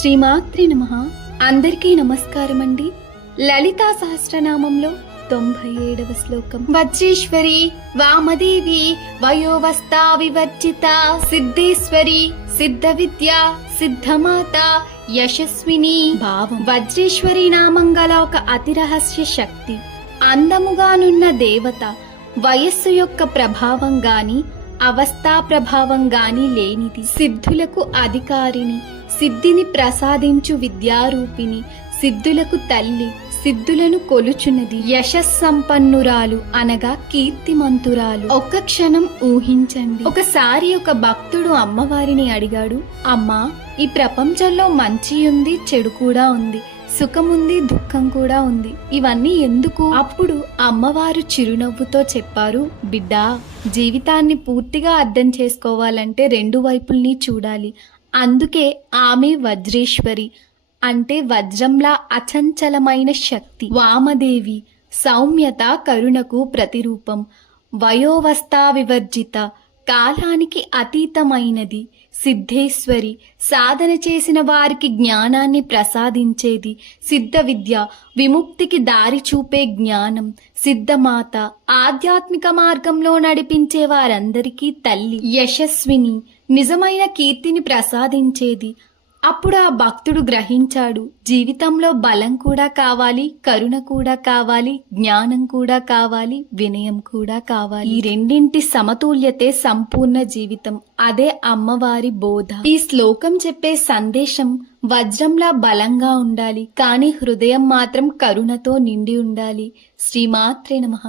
శ్రీమాత్రే నమః. అందరికీ నమస్కారం అండి. లలితా సహస్రనామంలో 97వ శ్లోకం. వజ్రేశ్వరి వామదేవి వయోవస్థా వివర్జిత సిద్ధేశ్వరి సిద్ధ విద్య సిద్ధమాత యశస్విని. భావం: వజ్రేశ్వరి నామం గల ఒక అతి రహస్య శక్తి, అందముగానున్న దేవత, వయస్సు యొక్క ప్రభావం గాని అవస్థా ప్రభావం గాని లేనిది, సిద్ధులకు అధికారిని, సిద్ధిని ప్రసాదించు విద్యారూపిణి, సిద్ధులకు తల్లి, సిద్ధులను కొలుచున్నది, యశస్సంపన్నురాలు అనగా కీర్తిమంతురాలు. ఒక్క క్షణం ఊహించండి. ఒకసారి ఒక భక్తుడు అమ్మవారిని అడిగాడు, అమ్మా, ఈ ప్రపంచంలో మంచి ఉంది, చెడు కూడా ఉంది, సుఖముంది, దుఃఖం కూడా ఉంది, ఇవన్నీ ఎందుకు? అప్పుడు అమ్మవారు చిరునవ్వుతో చెప్పారు, బిడ్డా, జీవితాన్ని పూర్తిగా అర్థం చేసుకోవాలంటే రెండు వైపుల్ని చూడాలి. అందుకే ఆమె వజ్రేశ్వరి, అంటే వజ్రంలా అచంచలమైన శక్తి. వామదేవి సౌమ్యత, కరుణకు ప్రతిరూపం. వయోవస్థా వివర్జిత, కాలానికి అతీతమైనది. సిద్ధేశ్వరి సాధన చేసిన వారికి జ్ఞానాన్ని ప్రసాదించేది. సిద్ధ విద్య విముక్తికి దారి చూపే జ్ఞానం. సిద్ధమాత ఆధ్యాత్మిక మార్గంలో నడిపించే వారందరికీ తల్లి. యశస్విని నిజమైన కీర్తిని ప్రసాదించేది. అప్పుడు ఆ భక్తుడు గ్రహించాడు, జీవితంలో బలం కూడా కావాలి, కరుణ కూడా కావాలి, జ్ఞానం కూడా కావాలి, వినయం కూడా కావాలి. ఈ రెండింటి సమతుల్యతే సంపూర్ణ జీవితం. అదే అమ్మవారి బోధ. ఈ శ్లోకం చెప్పే సందేశం వజ్రంలా బలంగా ఉండాలి, కానీ హృదయం మాత్రం కరుణతో నిండి ఉండాలి. శ్రీమాత్రే నమః.